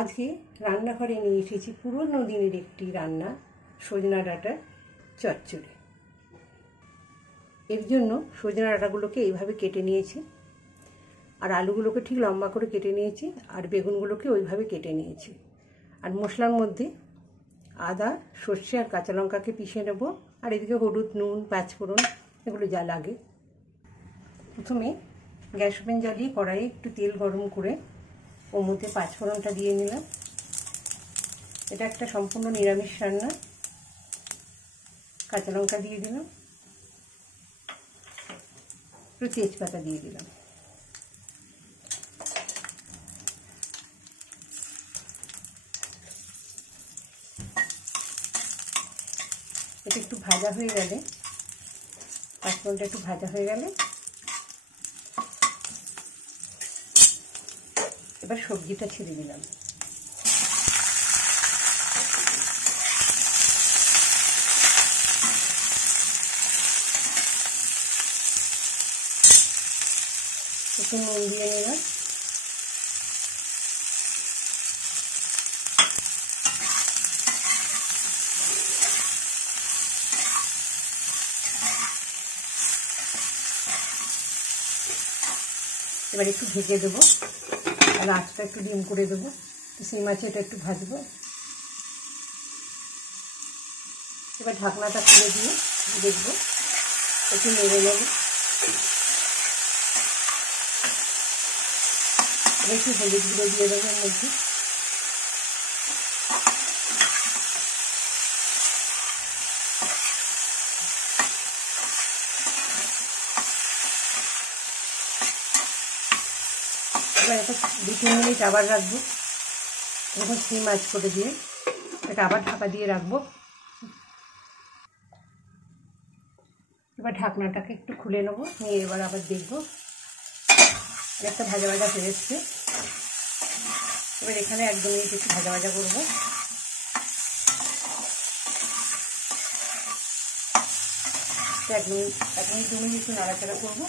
আজকে রান্নাঘরে নিয়ে এসেছি পুরনো দিনের একটি রান্না, সজনা ডাঁটার চচ্চড়ি। এর জন্য সজনা ডাঁটাগুলোকে এইভাবে কেটে নিয়েছি, আর আলুগুলোকে ঠিক লম্বা করে কেটে নিয়েছি, আর বেগুনগুলোকে ওইভাবে কেটে নিয়েছি। আর মশলার মধ্যে আদা, সর্ষে আর কাঁচা লঙ্কাকে পিষে নেব, আর এদিকে হলুদ, নুন, পাঁচফোড়ন এগুলো যা লাগে। প্রথমে গ্যাস ওভেন জ্বালিয়ে কড়াইয়ে একটু তেল গরম করে ওর মধ্যে পাঁচফোড়নটা দিয়ে নিলাম। এটা একটা সম্পূর্ণ নিরামিষ রান্না। কাঁচা লঙ্কা দিয়ে দিলাম, একটু তেজপাতা দিয়ে দিলাম। এটা একটু ভাজা হয়ে গেলে, পাঁচফোড়নটা একটু ভাজা হয়ে গেলে এবার সবজিটা ছেড়ে দিলাম। একটু নুন দিয়ে নিলাম। এবার একটু ঢেকে দেবো, আর আঁচটা একটু ডিম করে দেবো। তো সেই মাছে এটা একটু ভাজবো। এবার ঢাকনাটা খুলে দিয়ে দেখবো, একটু নেড়ে নেব। একটু হলুদ গুঁড়ো দিয়ে দেবো এর মধ্যে। এবার এটা 2-3 মিনিট আবার রাখবো। এখন সিম আঁচ করে দিয়ে এটা আবার ঢাকা দিয়ে রাখবো। এবার ঢাকনাটাকে একটু খুলে নেবো, নিয়ে এবার আবার দেখবো একটা ভাজা ভাজা হয়ে এসছে। এবার এখানে 1-2 মিনিট একটু ভাজা ভাজা করবো। 1-2 মিনিট একটু নাড়াচাড়া করবো।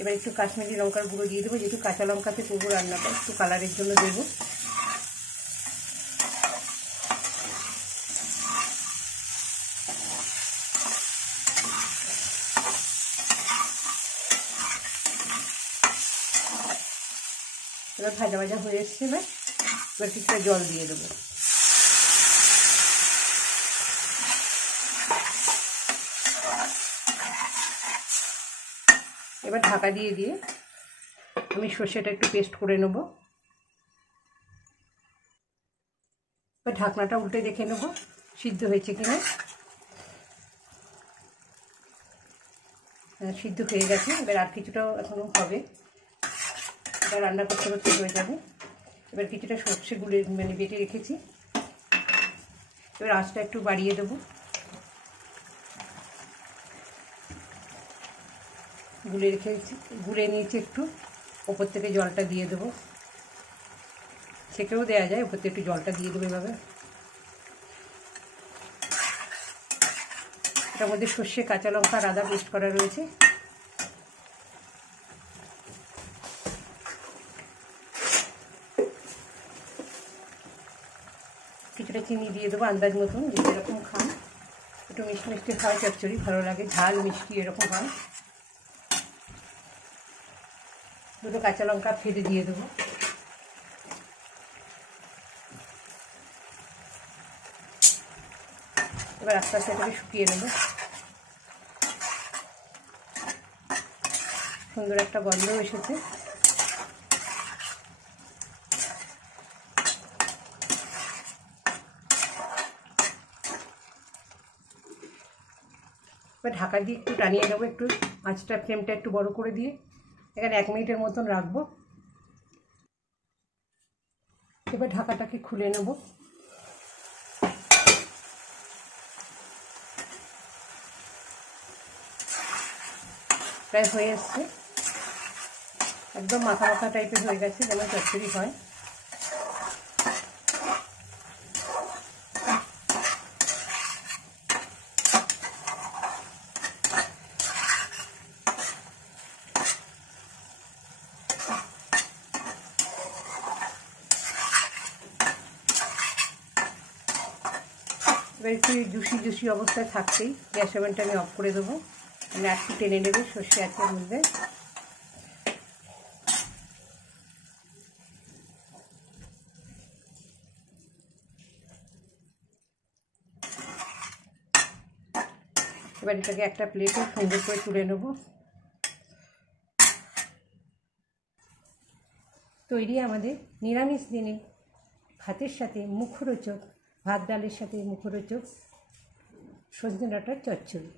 এবার একটু কাশ্মীরি লঙ্কার গুঁড়ো দিয়ে দেবো, যেহেতু কাঁচা লঙ্কাতে করবো রান্নাটা, একটু কালারের জন্য দেবো। এবার ভাজা ভাজা হয়ে এসছে। এবার কিছুটা জল দিয়ে দেবো। এবার ঢাকা দিয়ে দিয়ে আমি সর্ষেটা একটু পেস্ট করে নেব। এবার ঢাকনাটা উল্টে দেখে নেব সিদ্ধ হয়েছে কিনা। সিদ্ধ হয়ে গেছে। এবার আর কিছুটাও এখনো হবে, এটা রান্না করতে করতে হয়ে যাবে। এবার কিছুটা সর্ষে বেটে রেখেছি, এবার আঁচটা একটু বাড়িয়ে দেবো। গুলে নিয়েছি একটু, ওপর থেকে জলটা দিয়ে দেবো। ছেঁকেও দেওয়া যায়, ওপর থেকে একটু জলটা দিয়ে দেবো এভাবে। এটার মধ্যে সর্ষে, কাঁচা লঙ্কা আর আদা পেস্ট করা রয়েছে। কিছুটা চিনি দিয়ে দেবো আন্দাজ মতন, যেরকম খান। একটু মিষ্টি মিষ্টি হয় চচ্চড়ি, ভালো লাগে, ঝাল মিষ্টি এরকম হয়। 2টো কাঁচা লঙ্কা ফেলে দিয়ে দেবো। এবার আস্তে আস্তে এটাকে শুকিয়ে নেব। সুন্দর একটা গন্ধ এসেছে। এবার ঢাকা দিয়ে একটু টানিয়ে নেবো, একটু আঁচটা ফ্লেমটা একটু বড় করে দিয়ে এখানে 1 মিনিটের মতন রাখবো। এবার ঢাকাটাকে খুলে নেব। প্রায় হয়ে এসছে, একদম মাখা মাখা টাইপের হয়ে গেছে, যেমন চচ্চড়ি হয়। এবার একটু জুসি জুসি অবস্থায় থাকতেই গ্যাস ওভেনটা আমি অফ করে দেবো, মানে একটু টেনে নেবে সর্ষে আছে এর মধ্যে। এবার এটাকে একটা প্লেটে সুন্দর করে তুলে নেব। তৈরি আমাদের নিরামিষ দিনে ভাতের সাথে মুখরোচক, ভাত ডালের সাথে মুখরোচক সজনে ডাঁটার চচ্চড়ি।